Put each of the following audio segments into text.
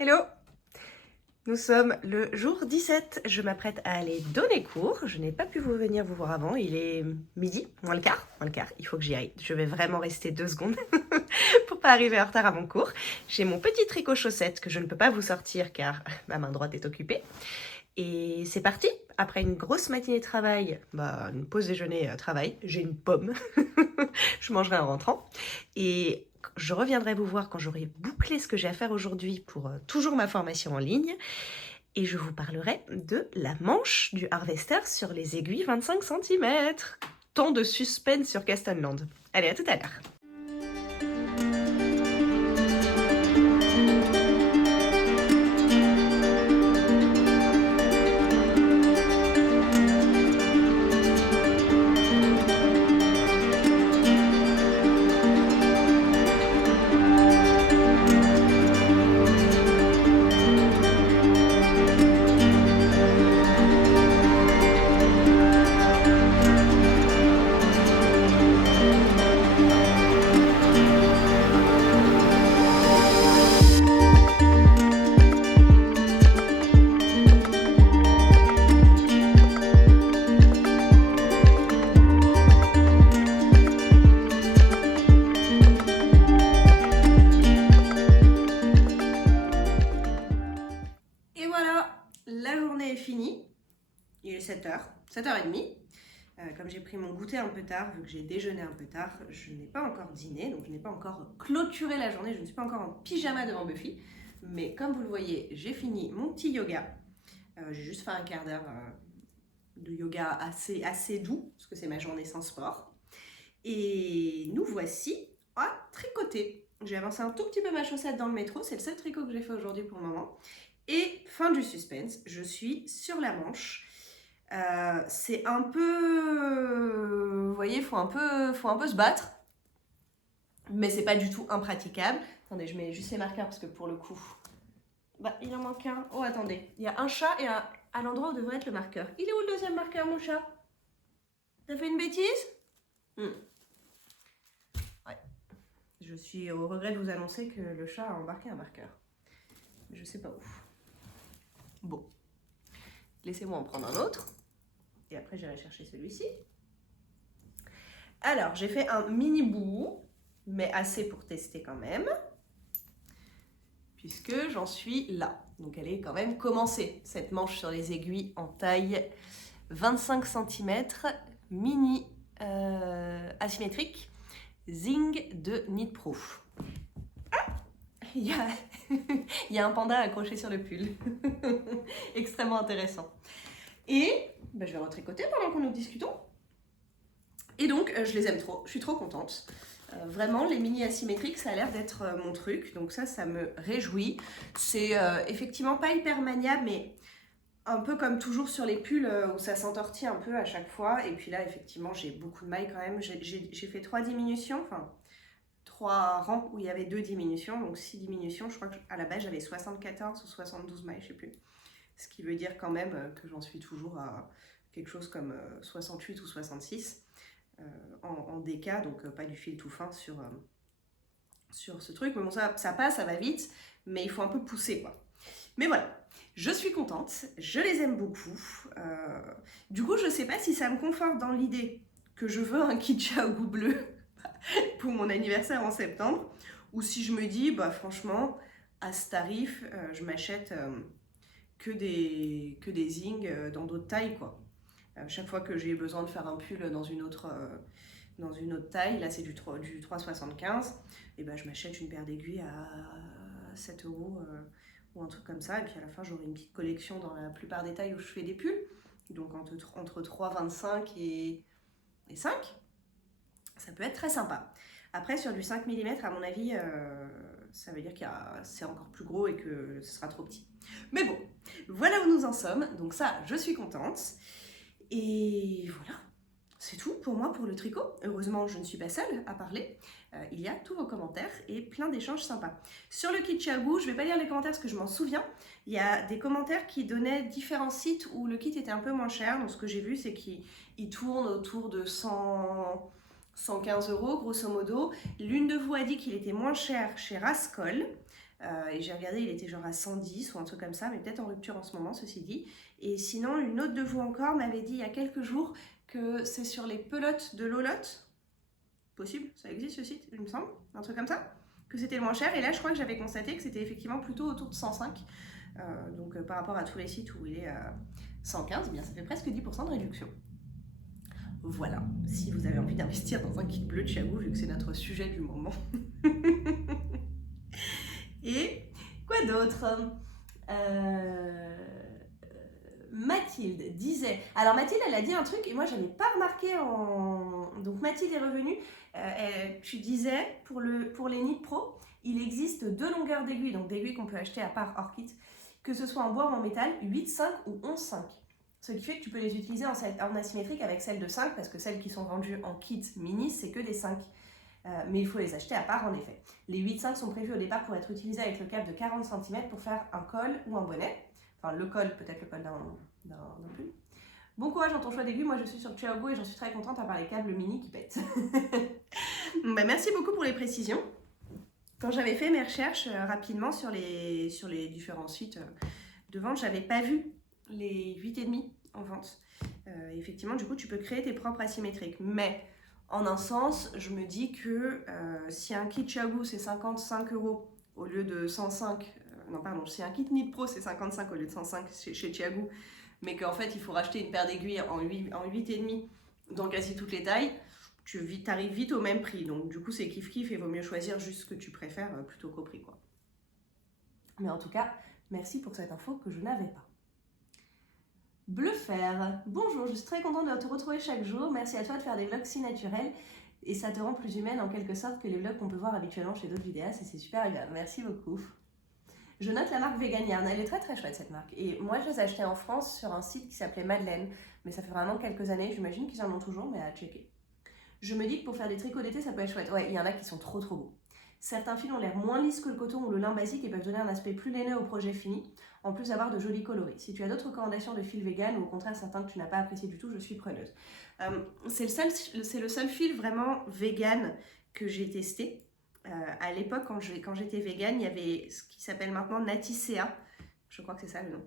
Hello! Nous sommes le jour 17, je m'apprête à aller donner cours. Je n'ai pas pu venir vous voir avant, il est midi, moins le quart, il faut que j'y aille. Je vais vraiment rester 2 secondes pour pas arriver en retard à mon cours. J'ai mon petit tricot chaussette que je ne peux pas vous sortir car ma main droite est occupée. Et c'est parti. Après une grosse matinée de travail, une pause déjeuner travail, j'ai une pomme. Je mangerai en rentrant. Et je reviendrai vous voir quand j'aurai bouclé ce que j'ai à faire aujourd'hui pour toujours ma formation en ligne. Et je vous parlerai de la manche du Harvester sur les aiguilles 25 cm. Tant de suspense sur Castellland. Allez, à tout à l'heure. Et voilà, la journée est finie. Il est 7h, 7h30. Comme j'ai pris mon goûter un peu tard, vu que j'ai déjeuné un peu tard, je n'ai pas encore dîné, donc je n'ai pas encore clôturé la journée, je ne suis pas encore en pyjama devant Buffy. Mais comme vous le voyez, j'ai fini mon petit yoga. J'ai juste fait un quart d'heure de yoga assez doux, parce que c'est ma journée sans sport. Et nous voici à tricoter. J'ai avancé un tout petit peu ma chaussette dans le métro, c'est le seul tricot que j'ai fait aujourd'hui pour le moment. Et fin du suspense, je suis sur la manche. C'est un peu... Vous voyez, faut un peu se battre. Mais c'est pas du tout impraticable. Attendez, je mets juste les marqueurs parce que pour le coup... il en manque un. Oh, attendez. Il y a un chat et à l'endroit où devrait être le marqueur. Il est où le deuxième marqueur, mon chat? T'as fait une bêtise? Ouais. Je suis au regret de vous annoncer que le chat a embarqué un marqueur. Mais je sais pas où. Bon. Laissez-moi en prendre un autre. Et après, j'irai chercher celui-ci. Alors, j'ai fait un mini bout, mais assez pour tester quand même. Puisque j'en suis là. Donc, elle est quand même commencée, cette manche sur les aiguilles en taille 25 cm, mini asymétrique, Zing de Knitpro. Il y a un panda accroché sur le pull. Extrêmement intéressant. Et je vais retricoter pendant que nous discutons. Et donc, je les aime trop. Je suis trop contente. Vraiment, les mini asymétriques, ça a l'air d'être mon truc. Donc ça me réjouit. C'est effectivement pas hyper maniable, mais un peu comme toujours sur les pulls où ça s'entortille un peu à chaque fois. Et puis là, effectivement, j'ai beaucoup de mailles quand même. J'ai fait 3 diminutions, enfin 3 rangs où il y avait 2 diminutions, donc 6 diminutions. Je crois qu'à la base, j'avais 74 ou 72 mailles, je sais plus. Ce qui veut dire quand même que j'en suis toujours à quelque chose comme 68 ou 66 en DK, donc pas du fil tout fin sur ce truc. Mais bon, ça passe, ça va vite, mais il faut un peu pousser, quoi. Mais voilà, je suis contente, je les aime beaucoup. Du coup, je sais pas si ça me conforte dans l'idée que je veux un Kitschao bleu pour mon anniversaire en septembre, ou si je me dis, franchement, à ce tarif, je m'achète que des Zing dans d'autres tailles, quoi. Chaque fois que j'ai besoin de faire un pull dans une autre taille, là c'est du 3,75, et je m'achète une paire d'aiguilles à 7 € ou un truc comme ça, et puis à la fin j'aurai une petite collection dans la plupart des tailles où je fais des pulls, donc entre 3,25 et 5. Ça peut être très sympa. Après, sur du 5 mm, à mon avis, ça veut dire que c'est encore plus gros et que ce sera trop petit. Mais bon, voilà où nous en sommes. Donc ça, je suis contente. Et voilà, c'est tout pour moi pour le tricot. Heureusement, je ne suis pas seule à parler. Il y a tous vos commentaires et plein d'échanges sympas. Sur le kit Chiago, je ne vais pas lire les commentaires parce que je m'en souviens. Il y a des commentaires qui donnaient différents sites où le kit était un peu moins cher. Donc ce que j'ai vu, c'est qu'il tourne autour de 115 € grosso modo. L'une de vous a dit qu'il était moins cher chez Rascol. et j'ai regardé, il était genre à 110 ou un truc comme ça, mais peut-être en rupture en ce moment, ceci dit. Et sinon, une autre de vous encore m'avait dit il y a quelques jours que c'est sur les pelotes de Lolotte, possible, ça existe ce site, il me semble, un truc comme ça, que c'était le moins cher. Et là, je crois que j'avais constaté que c'était effectivement plutôt autour de 105. Donc par rapport à tous les sites où il est à 115, eh bien, ça fait presque 10% de réduction. Voilà, si vous avez envie d'investir dans un kit bleu de Chiago, vu que c'est notre sujet du moment. Et quoi d'autre Mathilde disait... Alors Mathilde, elle a dit un truc et moi, je n'avais pas remarqué en... Donc Mathilde est revenue. Tu disais, pour les Knit Pro, il existe 2 longueurs d'aiguille, donc d'aiguilles qu'on peut acheter à part hors kit, que ce soit en bois ou en métal, 8,5 ou 11,5. Ce qui fait que tu peux les utiliser en asymétrique avec celles de 5, parce que celles qui sont vendues en kit mini, c'est que des 5. Mais il faut les acheter à part en effet. Les 8,5 sont prévus au départ pour être utilisés avec le cap de 40 cm pour faire un col ou un bonnet. Enfin le col, peut-être le col d'un pull. Bon courage dans ton choix d'aiguille, moi je suis sur Chiago et j'en suis très contente à part les câbles mini qui pètent. Bah, merci beaucoup pour les précisions. Quand j'avais fait mes recherches rapidement sur les différents sites de vente, j'avais pas vu les 8,5 en vente. Effectivement, du coup, tu peux créer tes propres asymétriques. Mais en un sens, je me dis que si un kit Chiago c'est 55 € au lieu de 105, non pardon, si un kit Knit Pro c'est 55 au lieu de 105 chez Chiago, mais qu'en fait il faut racheter une paire d'aiguilles en 8,5 dans quasi toutes les tailles, tu arrives vite au même prix. Donc du coup c'est kiff-kiff et vaut mieux choisir juste ce que tu préfères plutôt qu'au prix, quoi. Mais en tout cas, merci pour cette info que je n'avais pas. Bleufer, bonjour, je suis très contente de te retrouver chaque jour. Merci à toi de faire des vlogs si naturels et ça te rend plus humaine en quelque sorte que les vlogs qu'on peut voir habituellement chez d'autres vidéastes et c'est super agréable. Merci beaucoup. Je note la marque Vegan Yarn, elle est très très chouette cette marque. Et moi je les ai achetées en France sur un site qui s'appelait Madeleine, mais ça fait vraiment quelques années, j'imagine qu'ils en ont toujours, mais à checker. Je me dis que pour faire des tricots d'été ça peut être chouette. Ouais, il y en a qui sont trop beaux. Certains fils ont l'air moins lisses que le coton ou le lin basique et peuvent donner un aspect plus laineux au projet fini, en plus d'avoir de jolis coloris. Si tu as d'autres recommandations de fils vegan ou au contraire certains que tu n'as pas apprécié du tout, je suis preneuse. C'est le seul fil vraiment vegan que j'ai testé. À l'époque, quand j'étais vegan, il y avait ce qui s'appelle maintenant Naticea, je crois que c'est ça le nom,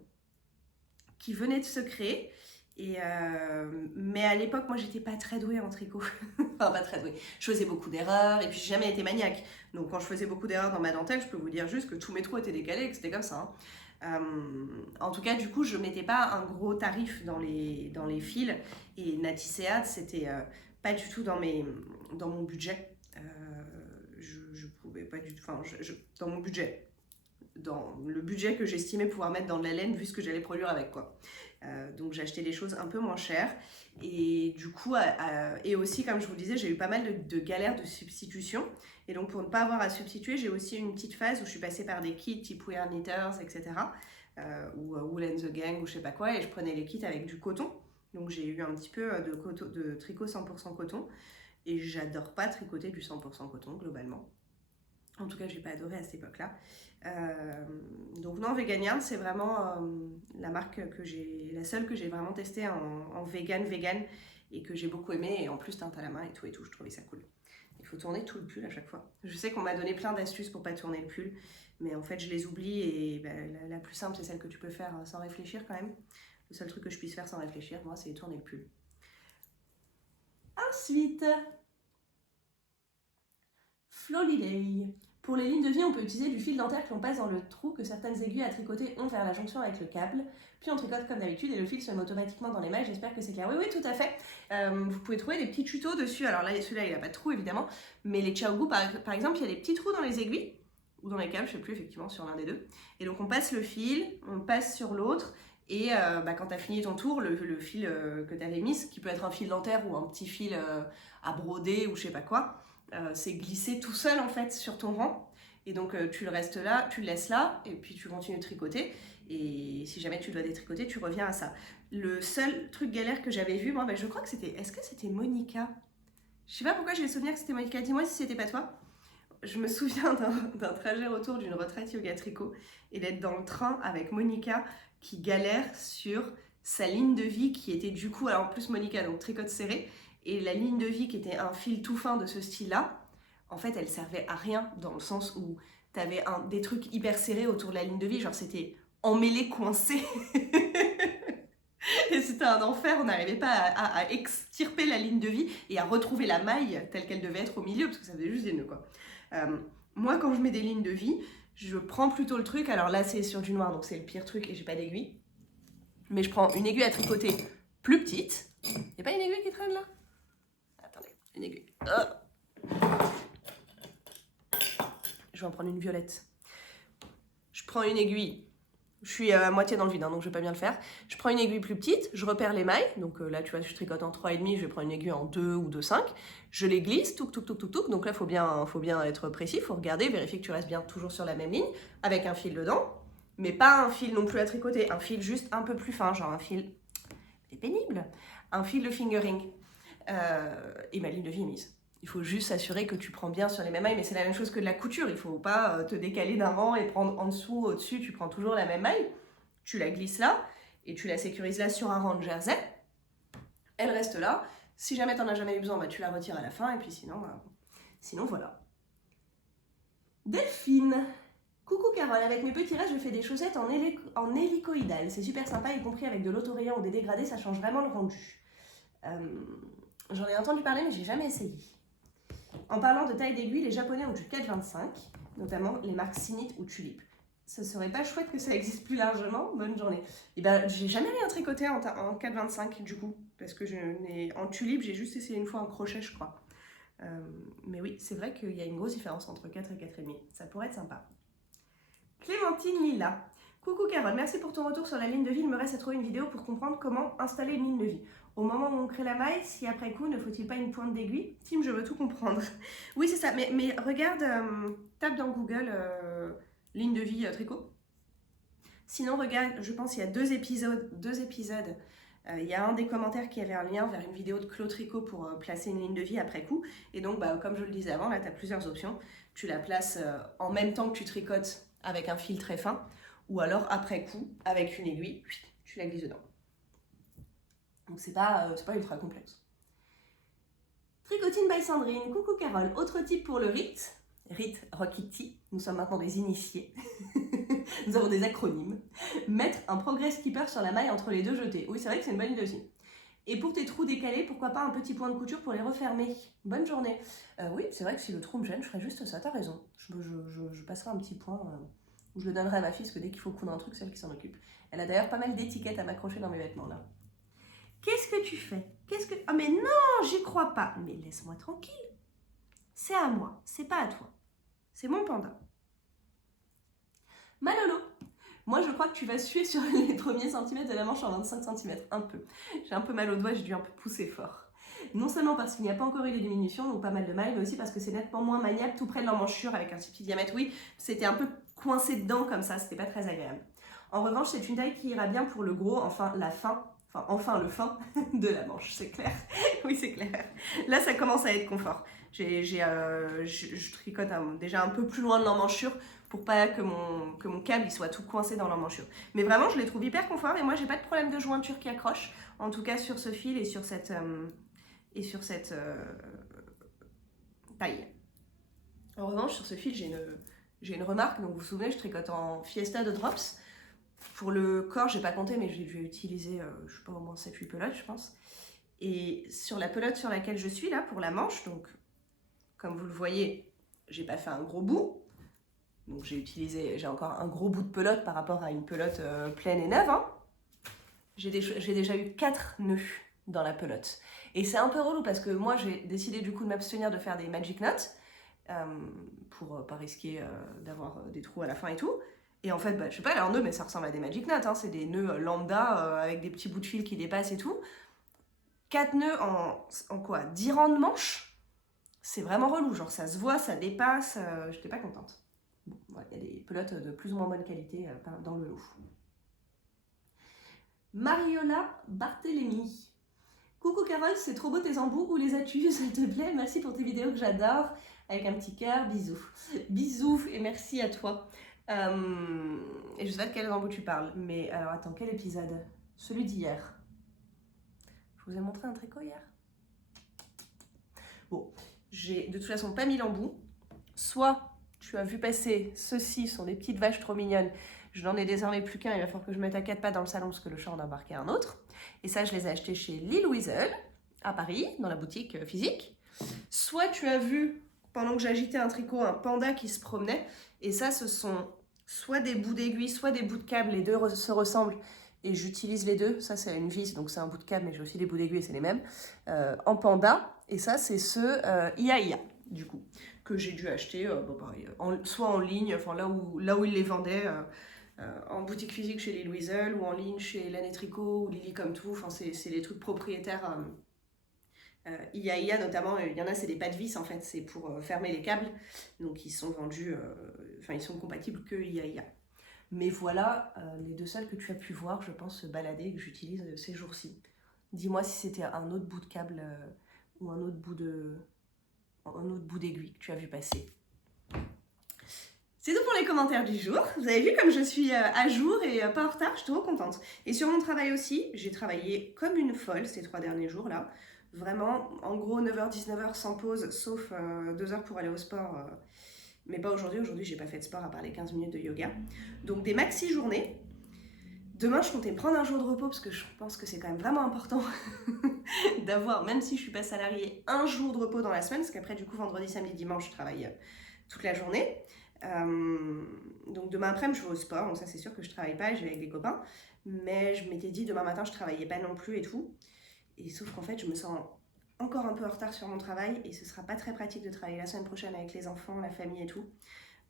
qui venait de se créer. Mais à l'époque, moi, j'étais pas très douée en tricot. Enfin, pas très douée. Je faisais beaucoup d'erreurs et puis j'ai jamais été maniaque. Donc, quand je faisais beaucoup d'erreurs dans ma dentelle, je peux vous dire juste que tous mes trous étaient décalés et que c'était comme ça. En tout cas, du coup, je mettais pas un gros tarif dans les fils. Et Naticea, c'était pas du tout dans mon budget. Je pouvais pas du tout. Enfin, dans mon budget. Dans le budget que j'estimais pouvoir mettre dans de la laine vu ce que j'allais produire avec, quoi. Donc j'ai acheté des choses un peu moins chères et du coup et aussi comme je vous le disais j'ai eu pas mal de galères de substitution et donc pour ne pas avoir à substituer j'ai aussi une petite phase où je suis passée par des kits type We Are Knitters etc ou Wool and the Gang ou je sais pas quoi et je prenais les kits avec du coton donc j'ai eu un petit peu de tricot 100% coton et j'adore pas tricoter du 100% coton globalement. En tout cas, j'ai pas adoré à cette époque-là. Donc non, Vegan Yarn, c'est vraiment la marque la seule que j'ai vraiment testée en vegan et que j'ai beaucoup aimé. Et en plus, teinte à la main et tout, je trouvais ça cool. Il faut tourner tout le pull à chaque fois. Je sais qu'on m'a donné plein d'astuces pour pas tourner le pull, mais en fait, je les oublie et ben, la plus simple, c'est celle que tu peux faire sans réfléchir quand même. Le seul truc que je puisse faire sans réfléchir, moi, c'est tourner le pull. Ensuite, Floliday. Pour les lignes de vie, on peut utiliser du fil dentaire que l'on passe dans le trou que certaines aiguilles à tricoter ont vers la jonction avec le câble. Puis on tricote comme d'habitude et le fil se met automatiquement dans les mailles. J'espère que c'est clair. Oui, tout à fait. Vous pouvez trouver des petits tutos dessus. Alors là, celui-là, il n'a pas de trou évidemment. Mais les Chiago, par exemple, il y a des petits trous dans les aiguilles ou dans les câbles, je ne sais plus effectivement, sur l'un des deux. Et donc on passe le fil, on passe sur l'autre. Et quand tu as fini ton tour, le fil que tu avais mis, qui peut être un fil dentaire ou un petit fil à broder ou je sais pas quoi, c'est glissé tout seul en fait sur ton rang et donc tu le laisses là et puis tu continues de tricoter et si jamais tu dois détricoter tu reviens à ça. Le seul truc galère que j'avais vu moi, je crois que est-ce que c'était Monica? Je sais pas pourquoi j'ai le souvenir que c'était Monica, dis-moi si c'était pas toi. Je me souviens d'un trajet retour d'une retraite yoga tricot et d'être dans le train avec Monica qui galère sur sa ligne de vie qui était du coup, alors en plus Monica donc tricote serré. Et la ligne de vie qui était un fil tout fin de ce style-là, en fait, elle servait à rien dans le sens où t'avais des trucs hyper serrés autour de la ligne de vie, genre c'était emmêlé, coincé. Et c'était un enfer, on n'arrivait pas à extirper la ligne de vie et à retrouver la maille telle qu'elle devait être au milieu, parce que ça faisait juste des nœuds, quoi. Moi, quand je mets des lignes de vie, je prends plutôt le truc, alors là c'est sur du noir, donc c'est le pire truc et j'ai pas d'aiguille, mais je prends une aiguille à tricoter plus petite. Y'a pas une aiguille qui traîne là? Attendez, une aiguille. Je vais en prendre une violette. Je prends une aiguille. Je suis à moitié dans le vide, hein, donc je vais pas bien le faire. Je prends une aiguille plus petite, je repère les mailles. Donc là, tu vois, je tricote en 3,5, je vais prendre une aiguille en 2 ou 2,5. Je les glisse, touc, touc, touc, touc, touc. Donc là, faut bien être précis, faut regarder, vérifier que tu restes bien toujours sur la même ligne, avec un fil dedans. Mais pas un fil non plus à tricoter, un fil juste un peu plus fin, genre un fil... C'est pénible. Un fil de fingering. Et ma ligne de vie est mise. Il faut juste s'assurer que tu prends bien sur les mêmes mailles, mais c'est la même chose que de la couture. Il ne faut pas te décaler d'un rang et prendre en dessous, au-dessus, tu prends toujours la même maille. Tu la glisses là et tu la sécurises là sur un rang de jersey. Elle reste là. Si jamais tu n'en as jamais eu besoin, bah, tu la retires à la fin et puis sinon voilà. Delphine. Coucou Carole, avec mes petits restes, je fais des chaussettes en hélicoïdal. C'est super sympa, y compris avec de l'autorayant ou des dégradés, ça change vraiment le rendu. J'en ai entendu parler, mais j'ai jamais essayé. En parlant de taille d'aiguille, les japonais ont du 4,25, notamment les marques Sinit ou Tulip. Ce serait pas chouette que ça existe plus largement? Bonne journée. Et ben, j'ai jamais rien tricoté en 4,25 du coup, parce que en Tulip, j'ai juste essayé une fois en crochet, je crois. Mais oui, c'est vrai qu'il y a une grosse différence entre 4 et 4,5. Ça pourrait être sympa. Clémentine Lila. Coucou Carole, merci pour ton retour sur la ligne de vie. Il me reste à trouver une vidéo pour comprendre comment installer une ligne de vie. Au moment où on crée la maille, si après coup, ne faut-il pas une pointe d'aiguille? Tim, je veux tout comprendre. Oui, c'est ça, mais regarde, tape dans Google ligne de vie tricot. Sinon, regarde, je pense qu'il y a deux épisodes. Il y a un des commentaires qui avait un lien vers une vidéo de Claude Tricot pour placer une ligne de vie après coup. Et donc, comme je le disais avant, là, tu as plusieurs options. Tu la places en même temps que tu tricotes avec un fil très fin, ou alors après coup, avec une aiguille, tu la glisses dedans. Donc c'est pas ultra complexe. Tricotine by Sandrine, coucou Carole, autre type pour le RIT, Rock Kitty, nous sommes maintenant des initiés, nous avons des acronymes. Mettre un progress keeper sur la maille entre les deux jetés, oui c'est vrai que c'est une bonne idée aussi. Et pour tes trous décalés, pourquoi pas un petit point de couture pour les refermer? Bonne journée. Oui, c'est vrai que si le trou me gêne, je ferai juste ça, t'as raison. Je passerai un petit point, où je le donnerai à ma fille, parce que dès qu'il faut coudre un truc, c'est elle qui s'en occupe. Elle a d'ailleurs pas mal d'étiquettes à m'accrocher dans mes vêtements, là. Qu'est-ce que tu fais? Ah mais non, j'y crois pas. Mais laisse-moi tranquille. C'est à moi, c'est pas à toi. C'est mon panda. Malolo. Moi, je crois que tu vas suer sur les premiers centimètres de la manche en 25 cm. Un peu. J'ai un peu mal au doigt, j'ai dû un peu pousser fort. Non seulement parce qu'il n'y a pas encore eu de diminution, donc pas mal de mailles, mais aussi parce que c'est nettement moins maniable tout près de l'emmanchure avec un si petit diamètre. Oui, c'était un peu coincé dedans comme ça, c'était pas très agréable. En revanche, c'est une taille qui ira bien pour le gros, enfin le fin de la manche, c'est clair. Oui, c'est clair. Là, ça commence à être confort. Je tricote déjà un peu plus loin de l'emmanchure pour pas que mon câble il soit tout coincé dans l'emmanchure. Mais vraiment, je les trouve hyper confort et moi, j'ai pas de problème de jointure qui accroche, en tout cas sur ce fil et sur cette taille. En revanche, sur ce fil, j'ai une remarque. Donc, vous vous souvenez, je tricote en Fiesta de Drops. Pour le corps, j'ai pas compté, mais je vais utiliser, je sais pas, au moins 7-8 pelotes, je pense. Et sur la pelote sur laquelle je suis, là, pour la manche, donc, comme vous le voyez, j'ai pas fait un gros bout. Donc, j'ai encore un gros bout de pelote par rapport à une pelote pleine et neuve. Hein. J'ai déjà eu 4 nœuds dans la pelote. Et c'est un peu relou parce que moi, j'ai décidé du coup de m'abstenir de faire des magic knots pour pas risquer d'avoir des trous à la fin et tout. Et en fait, je sais pas, leurs nœuds, mais ça ressemble à des magic knots, hein, c'est des nœuds lambda avec des petits bouts de fil qui dépassent et tout. 4 nœuds en quoi 10 rangs de manches, c'est vraiment relou, genre ça se voit, ça dépasse, j'étais pas contente. Bon, voilà, il y a des pelotes de plus ou moins bonne qualité dans le lot. Mariola Barthélémy. Coucou Carole, c'est trop beau tes embouts, où les as-tu, s'il te plaît? Merci pour tes vidéos que j'adore, avec un petit cœur, bisous. Bisous et merci à toi. Et je sais pas de quel embout tu parles, mais alors attends, quel épisode? Celui d'hier. Je vous ai montré un tricot hier? Bon, j'ai de toute façon pas mis l'embout. Soit tu as vu passer, ceux-ci sont des petites vaches trop mignonnes. Je n'en ai désormais plus qu'un, il va falloir que je mette à 4 pattes dans le salon parce que le chat en a embarqué un autre. Et ça, je les ai achetés chez Lille Weasel, à Paris, dans la boutique physique. Soit tu as vu, pendant que j'agitais un tricot, un panda qui se promenait. Et ça, ce sont soit des bouts d'aiguille, soit des bouts de câble. Les deux se ressemblent et j'utilise les deux. Ça, c'est une vis, donc c'est un bout de câble, mais j'ai aussi des bouts d'aiguille et c'est les mêmes. En panda. Et ça, c'est ceux Ia, du coup, que j'ai dû acheter pareil, soit en ligne, enfin là où ils les vendaient, en boutique physique chez Lille Weasel, ou en ligne chez Hélène et Tricot, ou Lily comme tout. Enfin, c'est les trucs propriétaires. Ia, notamment, il y en a, c'est des pas de vis en fait, c'est pour fermer les câbles. Donc ils sont vendus, ils sont compatibles que Ia. Mais voilà les deux seuls que tu as pu voir, je pense, se balader et que j'utilise ces jours-ci. Dis-moi si c'était un autre bout de câble ou un autre bout d'aiguille que tu as vu passer. C'est tout pour les commentaires du jour. Vous avez vu comme je suis à jour et pas en retard, je suis trop contente. Et sur mon travail aussi, j'ai travaillé comme une folle ces 3 derniers jours-là. Vraiment, en gros, 9h-19h sans pause, sauf 2 heures pour aller au sport. Mais pas aujourd'hui. Aujourd'hui, j'ai pas fait de sport à part les 15 minutes de yoga. Donc des maxi-journées. Demain, je comptais prendre un jour de repos parce que je pense que c'est quand même vraiment important d'avoir, même si je suis pas salariée, un jour de repos dans la semaine. Parce qu'après, du coup, vendredi, samedi, dimanche, je travaille toute la journée. Donc demain après-midi, je vais au sport. Donc ça, c'est sûr que je travaille pas et je vais avec des copains. Mais je m'étais dit, demain matin, je travaillais pas non plus et tout. Et sauf qu'en fait, je me sens encore un peu en retard sur mon travail et ce sera pas très pratique de travailler la semaine prochaine avec les enfants, la famille et tout.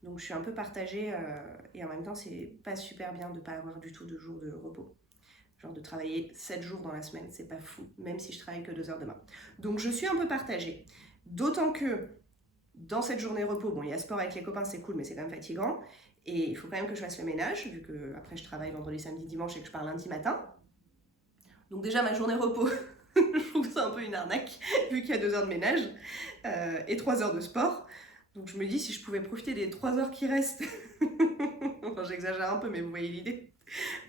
Donc je suis un peu partagée et en même temps, c'est pas super bien de pas avoir du tout de jours de repos. Genre de travailler 7 jours dans la semaine, c'est pas fou, même si je travaille que 2 heures demain. Donc je suis un peu partagée. D'autant que dans cette journée repos, bon, il y a sport avec les copains, c'est cool, mais c'est quand même fatigant. Et il faut quand même que je fasse le ménage, vu que après je travaille vendredi, samedi, dimanche et que je pars lundi matin. Donc déjà, ma journée repos, je trouve ça un peu une arnaque, vu qu'il y a 2 heures de ménage et 3 heures de sport. Donc je me dis, si je pouvais profiter des 3 heures qui restent, enfin j'exagère un peu, mais vous voyez l'idée,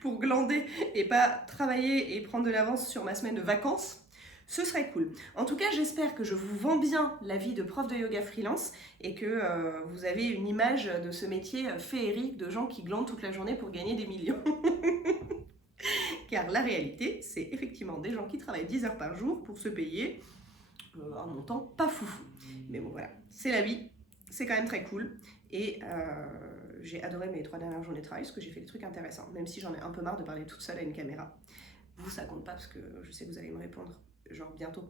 pour glander et pas travailler et prendre de l'avance sur ma semaine de vacances, ce serait cool. En tout cas, j'espère que je vous vends bien la vie de prof de yoga freelance et que vous avez une image de ce métier féerique de gens qui glandent toute la journée pour gagner des millions. Car la réalité, c'est effectivement des gens qui travaillent 10 heures par jour pour se payer un montant pas foufou. Mais bon, voilà, c'est la vie, c'est quand même très cool. Et j'ai adoré mes 3 dernières journées de travail parce que j'ai fait des trucs intéressants, même si j'en ai un peu marre de parler toute seule à une caméra. Vous, ça compte pas parce que je sais que vous allez me répondre, genre bientôt.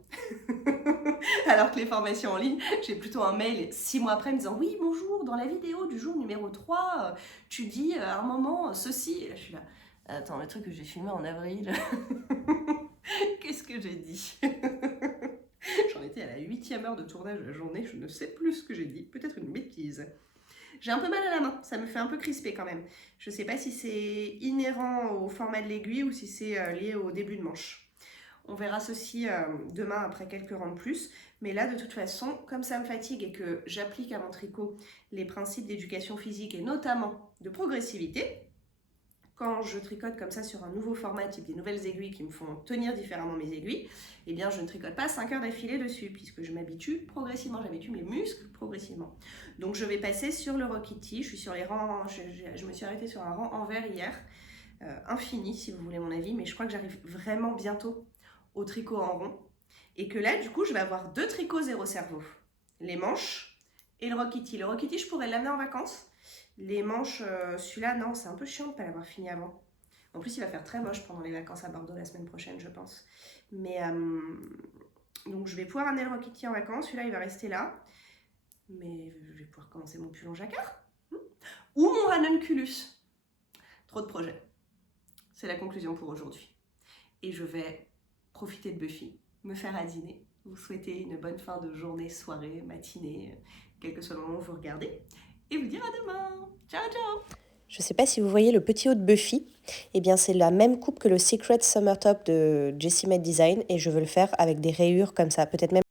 Alors que les formations en ligne, j'ai plutôt un mail 6 mois après me disant « Oui, bonjour, dans la vidéo du jour numéro 3, tu dis à un moment ceci. » Et là, je suis là. Attends, le truc que j'ai filmé en avril, qu'est-ce que j'ai dit? J'en étais à la 8e heure de tournage de la journée, je ne sais plus ce que j'ai dit, peut-être une bêtise. J'ai un peu mal à la main, ça me fait un peu crisper quand même. Je ne sais pas si c'est inhérent au format de l'aiguille ou si c'est lié au début de manche. On verra ceci demain après quelques rangs de plus. Mais là, de toute façon, comme ça me fatigue et que j'applique à mon tricot les principes d'éducation physique et notamment de progressivité, quand je tricote comme ça sur un nouveau format, type des nouvelles aiguilles qui me font tenir différemment mes aiguilles, eh bien je ne tricote pas 5 heures d'affilée dessus, puisque je m'habitue progressivement, j'habitue mes muscles progressivement. Donc je vais passer sur le Rokiti, je suis sur les rangs, je me suis arrêtée sur un rang envers hier, infini si vous voulez mon avis, mais je crois que j'arrive vraiment bientôt au tricot en rond, et que là du coup je vais avoir 2 tricots 0 cerveau, les manches et le Rokiti. Le Rokiti je pourrais l'amener en vacances. Les manches, celui-là, non, c'est un peu chiant de ne pas l'avoir fini avant. En plus, il va faire très moche pendant les vacances à Bordeaux la semaine prochaine, je pense. Mais, donc, je vais pouvoir amener le Rokiti en vacances. Celui-là, il va rester là. Mais je vais pouvoir commencer mon pull en jacquard. Ou mon ranunculus. Trop de projets. C'est la conclusion pour aujourd'hui. Et je vais profiter de Buffy, me faire à dîner. Vous souhaitez une bonne fin de journée, soirée, matinée, quel que soit le moment où vous regardez. Et vous dire à demain. Ciao, ciao. Je ne sais pas si vous voyez le petit haut de Buffy. Eh bien, c'est la même coupe que le Secret Summer Top de Jessie Made Design. Et je veux le faire avec des rayures comme ça. Peut-être même